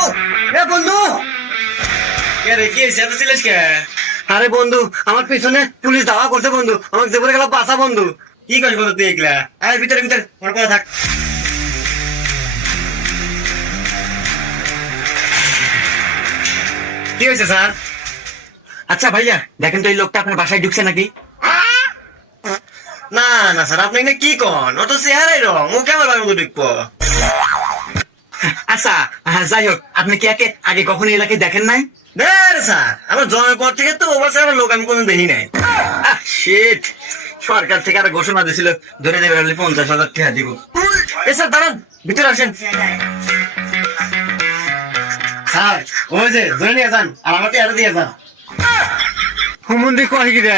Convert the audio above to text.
বন্ধু, এ বন্ধু। কে রে, কি হয়েছে? এত চিল্লাস কে? আরে বন্ধু, আমার পিছনে পুলিশ ধাওয়া করছে বন্ধু, আমাকে জেবরে গেল বাঁচা বন্ধু। কি করিস বন্ধু তুই এগুলা? আয় ভিতরে ভিতরে, ওর পরে থাক। কি হয়েছে স্যার? আচ্ছা ভাইয়া, দেখেন তো এই লোকটা আপনার বাসায় ঢুকছে নাকি? না না স্যার, আপনি এখানে কি কন? ও তো চেহারাই রং, ও কেমন ভাবে মতো ঢুকবো? আচ্ছা, যাই হোক, আপনি কি আগে কখনো এই এলাকায় দেখেন নাই? স্যার, আমার জন্মের পর থেকে তো ওভার স্যার লোক আমি কোনো দেখি নাই। শিট, সরকার থেকে আর ঘোষণা দিছিল ধরে দেবে 50,000 টাকা দিব। এ স্যার দাঁড়ান, ভিতরে আসেন। স্যার, ওই যে ধরে নিয়ে যান, আর আমাকে আরো দিয়ে যান। হুমন্দি কয় কি রে?